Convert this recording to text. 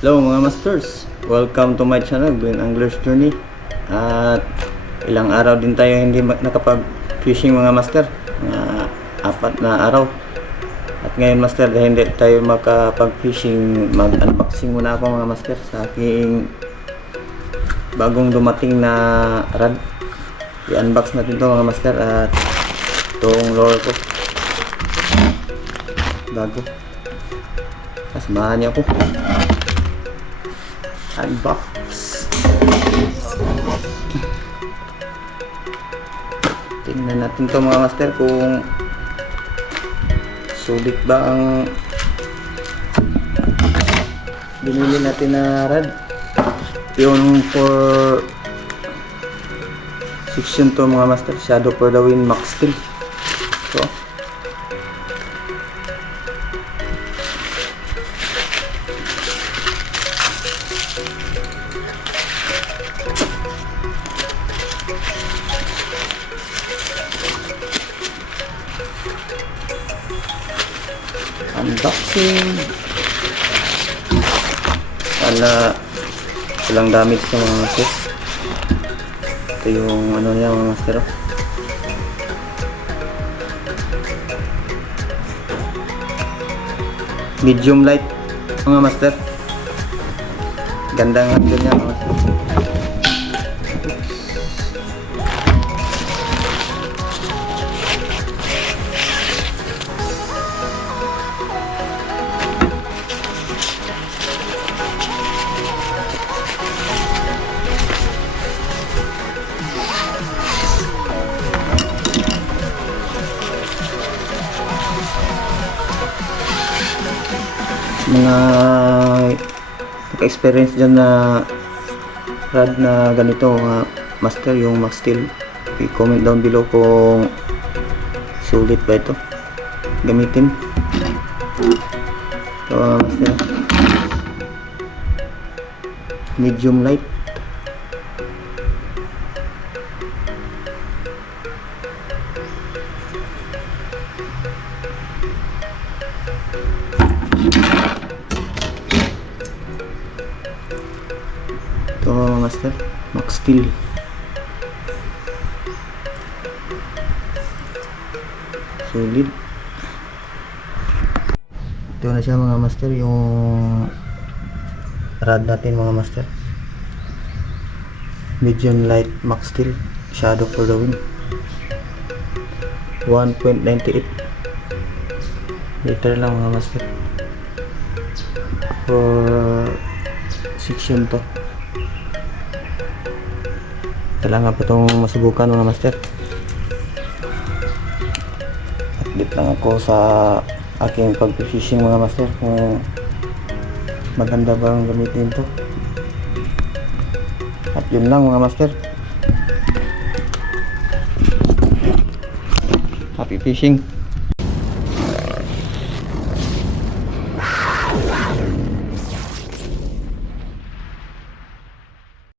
Hello mga masters, welcome to my channel, Glenn Angler's Journey. At ilang araw din tayo hindi nakapag-fishing mga master, mga 4 na araw. At ngayon master, dahil hindi tayo makapag-fishing, mag-unboxing muna ako mga master sa aking bagong dumating na rod. I-unbox natin to mga master. At itong lure ko bago, kasamahan niyo ako. Unbox. Tingnan natin to mga master kung sulit ba ang binili natin na rod. Yung for section to mga master, Shadow for the Wind Max Steel. So unboxing. Wala walang damage sa mga master. Ito yung ano niya mga master. Medium light mga master. Gandang handle niya mga master. Mga naka-experience dyan na rod na ganito mga master, yung Max Steel, i-comment down below kung sulit ba ito gamitin. Ito mga master, medium light. Ito mga master, Max Steel. Solid. Ito na siya mga master, yung rod natin mga master. Medium light Max Steel, Shadow for the Wind. 1.98 liter lang mga master. For section to. Kailangan pa itong masubukan mga master. Update lang ako sa aking pag-fishing mga master kung maganda bang gamitin to. At yun lang mga master. Happy fishing.